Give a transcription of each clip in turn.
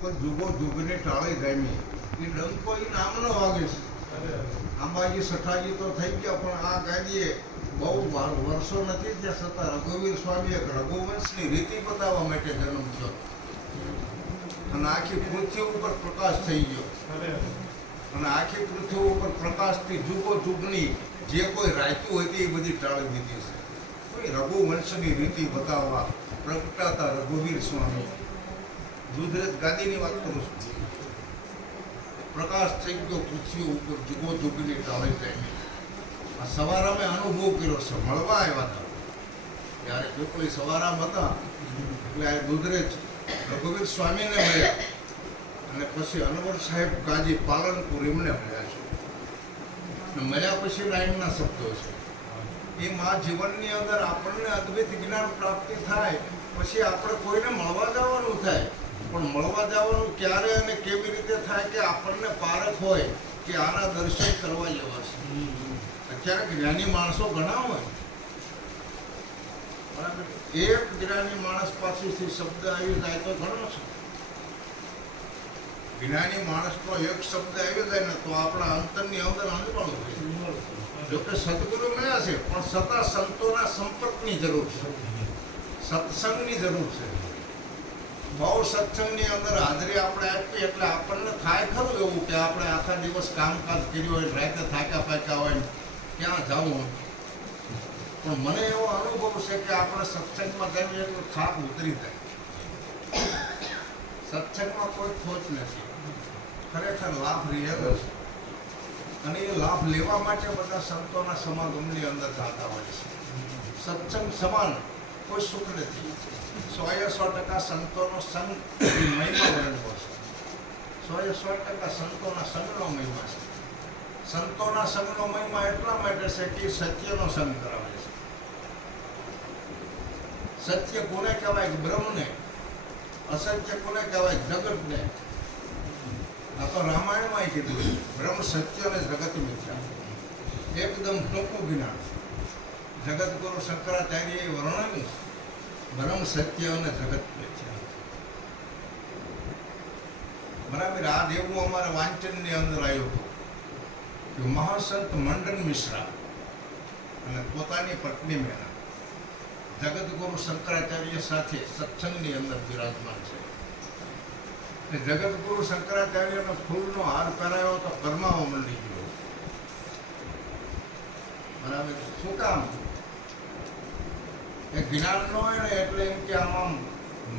ઉપર જુગો જુગને ટાળે ગામી એ ડંકો એ નામનો વાગે છે. અંબાજી સઠાજી તો થઈ ગયા, પણ આ ગાદીએ બહુ વર્ષો નથી ત્યાં છતાં રઘુવીર સ્વામીએ રઘુવંશની રીતિ બતાવવા માટે જન્મ થયો. અને આખી પૃથ્વી ઉપર પ્રકાશ થઈ ગયો. અને આખી પૃથ્વી ઉપર પ્રકાશથી જુગો જુગની જે કોઈ રાયતું હતી એ બધી ટાળી દીધી છે. કોઈ રઘુવંશની રીતિ બતાવવા પ્રગટાતા રઘુવીર સ્વામી દુધરેજ ગાદીની વાત કરું છું. પ્રકાશ થઈ ગયો પૃથ્વી ઉપર, જુગો જુગની ટાળી જાય આ સવારે અમે અનુભવ કર્યો છે. મળવા આવ્યા હતા. ત્યારે કોઈ સવારામ હતા. એટલે આ દુધરેજ રઘુવીર સ્વામીને મળ્યા. અને પછી અનવર સાહેબ કાજી પાલનપુર એમને મળ્યા છે. અને મળ્યા પછી લાઈનના શબ્દો છે. એ મા જીવનની અંદર આપણને અદ્વૈત જ્ઞાન પ્રાપ્તિ થાય. પછી આપણે કોઈને મળવા જવાનું થાય. પણ મળવા જવાનું ક્યારે અને કેવી રીતે થાય કે આપણને પારખ હોય કે આના દર્શન કરવા જેવા છે. અત્યારે જ્ઞાની માણસો ઘણા હોય. એક જ્ઞાની માણસ પાસેથી શબ્દ આવી જાય તો ઘણો છે. જ્ઞાની માણસનો એક શબ્દ આવી જાય ને તો આપણા અંતરની અંદર અંજવાળું હોય. જોકે સદગુરુ મળ્યા છે, પણ સતા સંતોના સંપર્કની જરૂર છે. સત્સંગની જરૂર છે. બહુ સત્સંગની અંદર હાજરી આપણે આપીએ એટલે આપણને થાય ખરું એવું કે આપણે આખા દિવસ કામકાજ કર્યું હોય, રાતે થાક્યા પાક્યા હોય ક્યાં જવું પણ મને એવો અનુભવ છે કે આપણે સત્સંગમાં જઈએ એટલે થાક ઉતરી જાય. સત્સંગમાં કોઈ ખોટ નથી. ખરેખર લાભ રિયલ છે. અને એ લાભ લેવા માટે બધા સંતોના સમાગમની અંદર જાતા હોય છે. સત્સંગ સમાન, કોઈ સુખ નથી. સો એ સો ટકા સંતોનો સંગ મહિમા વર્ણવો છે. સો સો ટકા સંતોના સંગનો મહિમા છે. સંતોના સંગનો મહિમા એટલા માટે છે કે સત્યનો સંગ કરાવે છે. સત્ય કોને કહેવાય? બ્રહ્મને. અસત્ય કોને કહેવાય? જગતને. આ તો રામાયણમાં કીધું છે. બ્રહ્મ સત્ય અને જગત મિથ્યા. એકદમ ટૂંકું જ્ઞાન જગતગુરુ શંકરાચાર્યએ વર્ણવ્યું છે. બ્રહ્મ સત્ય અને જગત મિથ્યા બરાબર, આ દેવું અમારા વાંચનની અંદર આવ્યું હતું કે મહાસંત મંડન મિશ્રા અને પોતાની પત્ની મેના જગતગુરુ શંકરાચાર્ય સાથે સત્સંગની અંદર બિરાજમાન છે. એ જગતગુરુ શંકરાચાર્યનો ફૂલનો હાર પહેરાયો તો કર્માવા મંડી ગયો બરાબર? શું કામ? એ જ્ઞાન ન હોય ને એટલે એમ કે આમ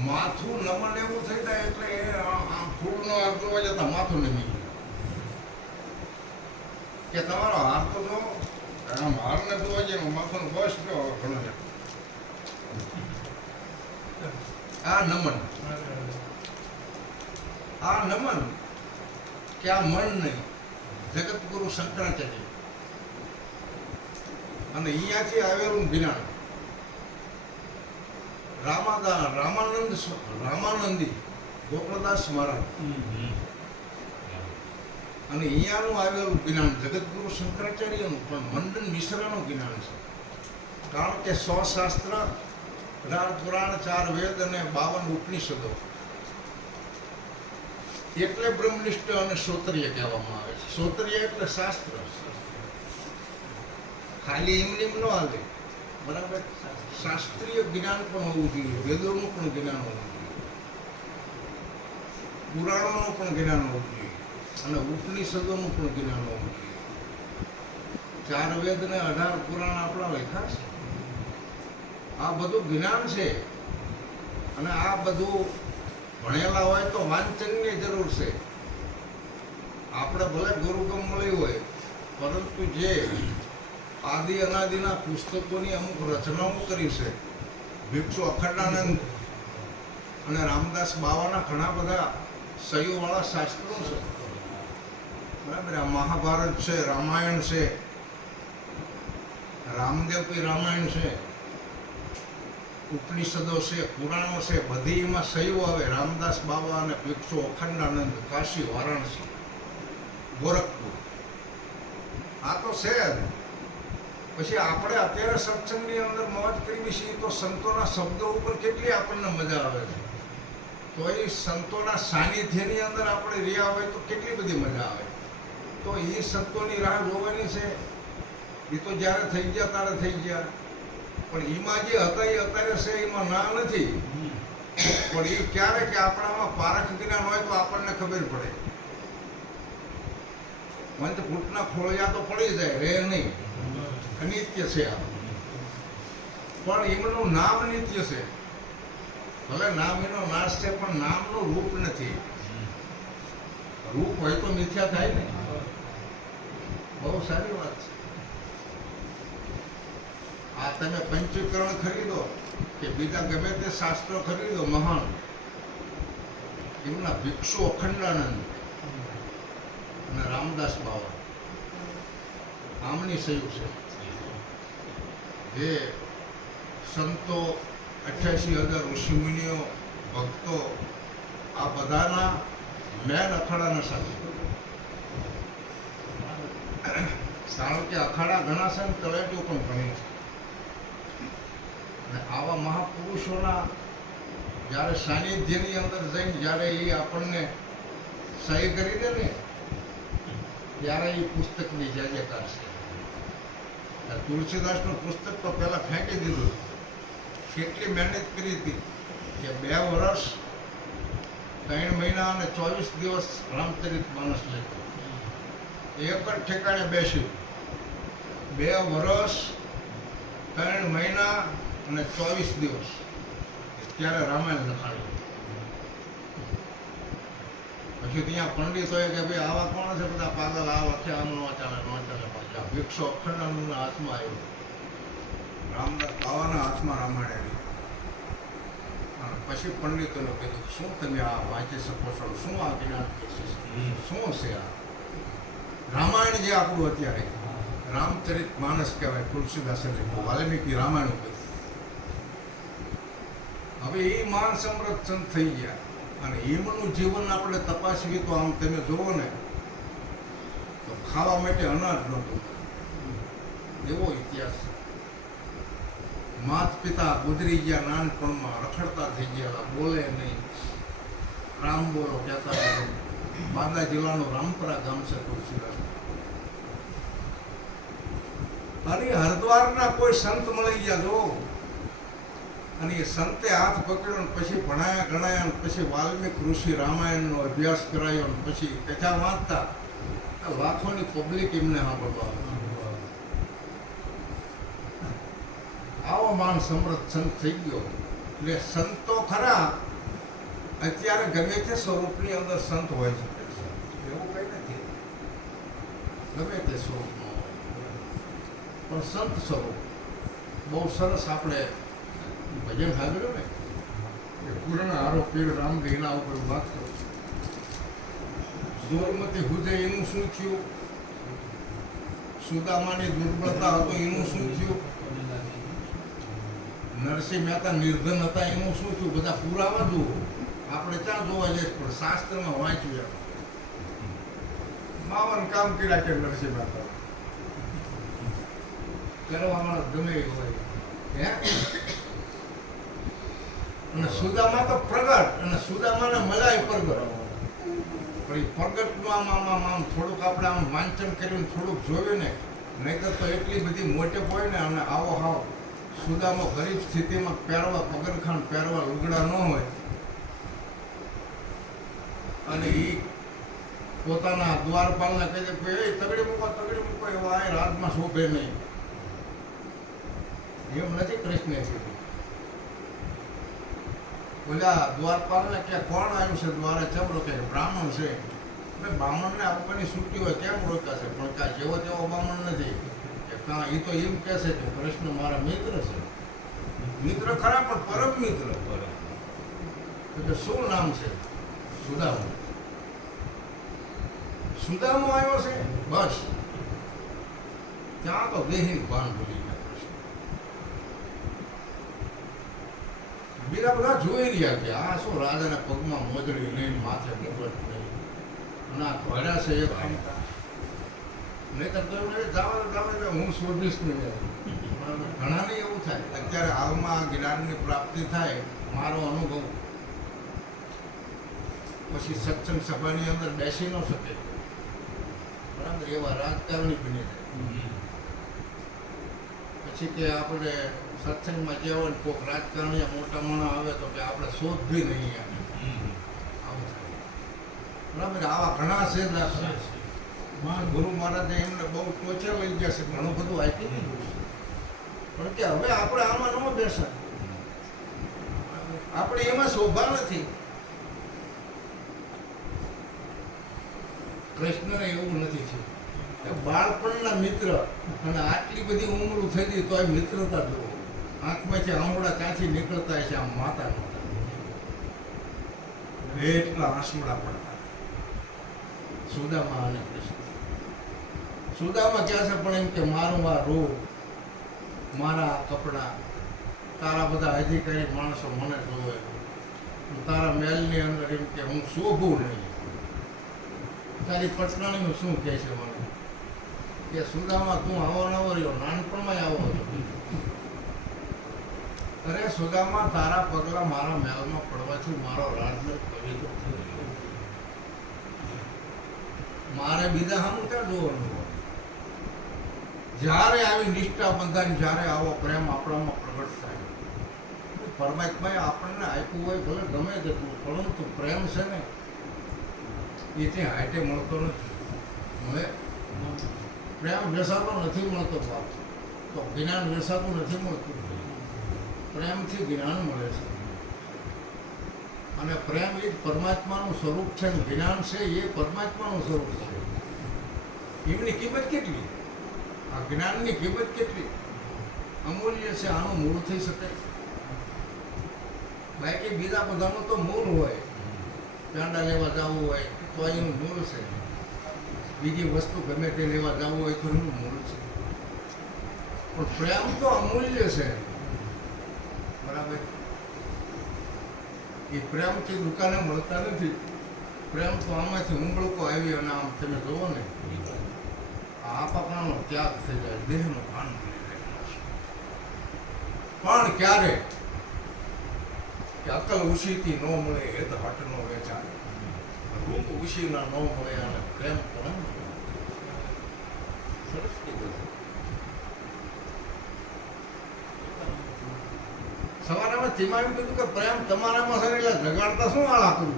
માથું નમન એવું થઈ જાય એટલે આમ ફૂલનો હાર હોય જતા માથું નમી કે તમારો હાર તો જો, આમ હારને હોય છે માથું બસ જો ઘણો આ નમન. આ નમન કે આ મન નહીં જગતગુરુ શંકરાચાર્ય. અને અહીંયાથી આવેલું જ્ઞાન રામાદા રામાનંદ રામાનંદી ગોપાલદાસ મહારાજ. અને અહીંયાનું આવેલું જ્ઞાન જગતગુરુ શંકરાચાર્યનું, પણ મંડન મિશ્રાનું જ્ઞાન છે. કારણ કે સો શાસ્ત્ર અઢાર પુરાણ, ચાર વેદ અને બાવન ઉપનિષદો. એટલે બ્રહ્મનિષ્ઠ અને શ્રોત્રિય કહેવામાં આવે છે. શ્રોત્રિય એટલે શાસ્ત્ર. ખાલી એમને ન હાલે. બરાબર? શાસ્ત્રીય જ્ઞાન પણ હોવું જોઈએ, વેદોનું પણ જ્ઞાન હોવું જોઈએ. પુરાણોનું પણ જ્ઞાન હોવું જોઈએ. અને ઉપનિષદોનું પણ જ્ઞાન હોવું જોઈએ. ચાર વેદ ને અઢાર પુરાણ આપણા લખ્યા છે. આ બધું જ્ઞાન છે. અને આ બધું ભણેલા હોય તો વાંચનની જરૂર છે. આપણે ભલે ગુરુકમ મળ્યું હોય, પરંતુ જે આદિ અનાદિના પુસ્તકોની અમુક રચનાઓ કરી છે. ભિક્ષુ અખંડાનંદ અને રામદાસ બાવાના ઘણા બધા સહીઓવાળા શાસ્ત્રો છે. બરાબર, આ મહાભારત છે, રામાયણ છે, રામદેવ કી રામાયણ છે, ઉપનિષદો છે, પુરાણો છે, બધી એમાં સહીઓ આવે. રામદાસ બાબા અને ભિક્ષુ અખંડાનંદ, કાશી, વારાણસી, ગોરખપુર. આ તો છે જ. પછી આપણે અત્યારે સત્સંગની અંદર મોજ કરવી છીએ તો સંતોના શબ્દો ઉપર કેટલી આપણને મજા આવે છે? તો એ સંતોના સાનિધ્યની અંદર આપણે રહ્યા હોય તો કેટલી બધી મજા આવે? તો એ સંતોની રાહ જોવાની છે. એ તો જ્યારે થઈ ગયા ત્યારે થઈ ગયા. પણ એમાં જે હતા એ અત્યારે છે, એમાં ના નથી. પણ એ ક્યારે કે આપણામાં પારખ જ્ઞાન હોય તો આપણને ખબર પડે. પંચ ફૂટના ખોળિયા તો પડી જાય રે નહીં. અનિત્ય છે આ. પણ એમનું નામ નિત્ય છે. ભલે નામ એનો નાશ છે, પણ નામનું રૂપ નથી. રૂપ હોય તો મિથ્યા થાય ને. બહુ સારી વાત છે. આ તમે પંચીકરણ ખરીદો કે બીજા ગમે તે શાસ્ત્રો ખરીદો, મહાન. એમના ભિક્ષુ અખંડાનંદ અને રામદાસ બાવા. આમની સયું છે. જે સંતો અઠ્યાસી હજાર ઋષિમુનિઓ ભક્તો આ બધાના મેન અખાડાના સાથે. કારણ કે અખાડા ઘણા છે ને તળેટીઓ પણ ઘણી છે. અને આવા મહાપુરુષોના જ્યારે સાનિધ્યની અંદર જઈને જ્યારે એ આપણને સહી કરી દે ને, ત્યારે એ પુસ્તકની જયકાર છે. તુલસીદાસનું પુસ્તક તો પહેલાં ફેંકી દીધું. કેટલી મહેનત કરી હતી કે બે વર્ષ ત્રણ મહિના અને ચોવીસ દિવસ રામચરિત માણસ લેતો. એક જ ઠેકાણે બેસ્યું. બે વર્ષ ત્રણ મહિના અને ચોવીસ દિવસ. ત્યારે રામાયણ લખાડ્યું પછી ત્યાં પંડિતોએ કે ભાઈ આવા કોણ છે બધા પાગલ? આ વખતે આમ ન ચાલે ન ચાલે પાછા આ હાથમાં આવ્યું. રામદાસ બાવાના હાથમાં રામાયણ આવ્યું. પછી પંડિતોને કીધું શું તમે આ વાંચી શકો છો? શું આ જ્ઞાન શું છે આ? રામાયણ જે આપણું અત્યારે, રામચરિત માનસ કહેવાય તુલસીદાસે લખ્યું વાલ્મીકી રામાયણ ઉપર હવે એ માન સંરક્ષણ થઈ ગયા. અને એમનું જીવન આપણે તપાસીએ તો આમ તમે જુઓ ને, તો ખાવા માટે અનાજ નહોતું. એવો ઇતિહાસ માત પિતા ગુજરી ગયા નાનપણમાં રખડતા થઈ ગયા બોલે નહીં. રામ બોલો, કહેતા બાંદા જિલ્લાનું રામપરા ગામ છે અને હરદ્વારના કોઈ સંત મળી ગયા જો અને એ સંતે હાથ પકડ્યો ને પછી ભણાયા, ગણાયા ને પછી વાલ્મીક ઋષિ રામાયણનો અભ્યાસ કરાયો ને પછી કથા વાંચતા. લાખોની પબ્લિક એમને સાંભળવા આવે. માન સંત થઈ ગયો. એટલે સંતો ખરા, અત્યારે ગમે તે સ્વરૂપની અંદર સંત હોય છે. એવું કઈ નથી. ગમે તે સ્વરૂપમાં હોય. પણ સંત સ્વરૂપ, બહુ સરસ આપણે ભજન સાંભળ્યું ને? એ પૂર્ણ આરોપ પીર રામ એના ઉપર વાત કરું જોરમતી હુજે એનું શું થયું? સુદામાની દુર્બળતા હતો એનું શું થયું? નરસિંહ મહેતા નિર્ધન હતા એનું શું થયું? બધા પુરાવા જુઓ. આપણે ત્યાં જોવા જઈશ પણ શાસ્ત્રમાં વાંચ્યું એમ. માવન કામ કર્યા કે નરસિંહ મહેતા? કરવાવાળા ગમે એ હોય. હે? અને સુદામા તો પ્રગટ અને સુદામાને મલાય પ્રગટ. પણ એ પ્રગટનું આમ આમ થોડુંક આપણે આમ વાંચન કર્યું થોડુંક જોયું ને નહીંતર તો એટલી બધી મોટે હોય ને અને આવો હાવ સુદામો ગરીબ સ્થિતિમાં પહેરવા, પગરખાણ પહેરવા લુગડા ન હોય અને એ પોતાના દ્વારપાલને કહે છે કે, એ તગડી મૂકો તગડી મૂકો, એવો આ રાતમાં શોભે નહીં. એમ નથી કૃષ્ણ કીધું. બોલ્યા દ્વારપાલને કે કોણ આવ્યું છે દ્વારે? કેમ રોકે બ્રાહ્મણ છે. બ્રાહ્મણને આપવાની છૂટી હોય, કેમ રોક્યા છે? પણ કાંઈ જેવો તેવો બ્રાહ્મણ નથી. કે એ તો એમ કહે છે કે કૃષ્ણ મારા મિત્ર છે. મિત્ર ખરા, પણ પરમ મિત્ર. એટલે શું નામ છે? સુદામો. સુદામો આવ્યો છે? બસ. ત્યાં તો દેહી ભાન ભૂલી ગયા કૃષ્ણ. બીજા બધા જોઈ રહ્યા કે આ શું રાજાના પગમાં મોજડી લઈને માથે મુગટ નહીં અને આ ઘોડા છે એ નહીતર તો એમને જાવા જાવા દે, હું શોધીશ નહીં ઘણાને એવું થાય. અત્યારે હાલમાં જ્ઞાનની પ્રાપ્તિ થાય મારો અનુભવ. પછી સત્સંગ સભાની અંદર બેસી ન શકે. બરાબર? એવા રાજકારણી બની જાય. પછી કે આપણે સત્સંગમાં જે હોય કોઈક રાજકારણી મોટા માણસ આવે તો કે આપણે શોધ બી નહીં આવે બરાબર? આવા ઘણા છે ગુરુ મહારાજે એમને બહુ ટોચે લઈ ગયા છે, ઘણું બધું આપી દીધું છે. પણ કે હવે આપણે આમાં ન બેસા આપણે એમાં શોભા નથી. કૃષ્ણને એવું નથી થયું. કે બાળપણના મિત્ર અને આટલી બધી ઉંમર થઈ ગઈ તોય મિત્રતા જુઓ. આંખમાંથી આંબળા ક્યાંથી નીકળતા છે આમ માતા નહોતા એટલા આંસુડા પડતા. સુદામા અને કૃષ્ણ. સુદામા કહે છે પણ એમ કે મારું આ રોગ મારા કપડાં, તારા બધા અધિકારી માણસો મને જોવે. તારા મહેલની અંદર એમ કે હું શોભું નહીં. તારી પટનાણીનું શું કહે છે મને? કે સુદામાં, તું આવો નવો રહ્યો, નાનપણમાં આવો હતો. અરે સુદામા, તારા પગલા મારા મહેલમાં પડવાથી મારો રાજનો પવિત્ર થયો. મારે બીજા હમ ક્યાં જોવાનું? જ્યારે આવી નિષ્ઠા બંધાય, જ્યારે આવો પ્રેમ આપણામાં પ્રગટ થાય. પરમાત્માએ આપણને આપ્યું હોય, ભલે ગમે તેટલું, પરંતુ પ્રેમ છે ને એ તે હાઈટે મળતો નથી. હવે પ્રેમ વેસાતો નથી મળતો બાપ. તો જ્ઞાન વેસાતું નથી મળતું. પ્રેમથી જ્ઞાન મળે છે. અને પ્રેમ એ પરમાત્માનું સ્વરૂપ છે જ્ઞાન છે એ પરમાત્માનું સ્વરૂપ છે. એમની કિંમત કેટલી? આ જ્ઞાનની કિંમત કેટલી? અમૂલ્ય છે, આનું મૂળ થઈ શકે. બાકી બીજા બધાનું તો મૂળ હોય. દાંડા લેવા જવું હોય તો એનું મૂળ છે. બીજી વસ્તુ ગમે તે લેવા જવું હોય તો એનું મૂળ છે. પણ પ્રેમ તો અમૂલ્ય છે. બરાબર? એ પ્રેમથી દુકાને મળતા નથી. પ્રેમ તો આમાંથી ઊંઘળકો આવી અને આમ તમે જુઓ ને. આપણાનો ત્યાગ થઈ જાય, દેહનો માણસ. પણ ક્યારે? કે અકલ ઉશીથી ન મળે એ તો હટનો વેચાણ. રૂપ ઉશીના ન મળે અને પ્રેમ પણ સરસ કીધું. કીધું કે પ્રેમ તમારામાં સર એટલે જગાડતા શું આળા કરવું?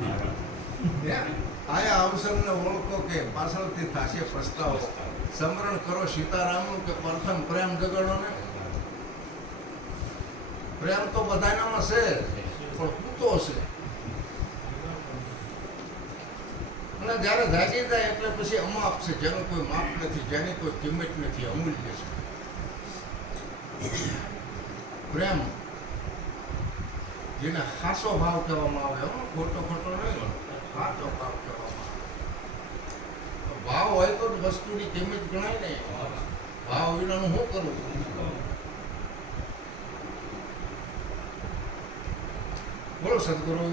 આયા અવસરને ઓળખો કે પાછળથી થશે પસ્તાવો સમરણ કરો સીતારામનું કે પ્રથમ પ્રેમ જગાડો ને પ્રેમ તો બધાનામાં છે, પણ કૂતો છે. અને જ્યારે જાગી જાય એટલે પછી અમાપ છે, જેનું કોઈ માપ નથી, જેની કોઈ કિંમત નથી, અમૂલ્ય છે. પ્રેમ જેને ખાસો ભાવ કહેવામાં આવે ખોટો ખોટો નહીં સાચો ભાવ તો ભાવ હોય તો વસ્તુની કિંમત ગણાય ને. ભાવ વિનાનું શું કરવું? બોલો સદગુરુ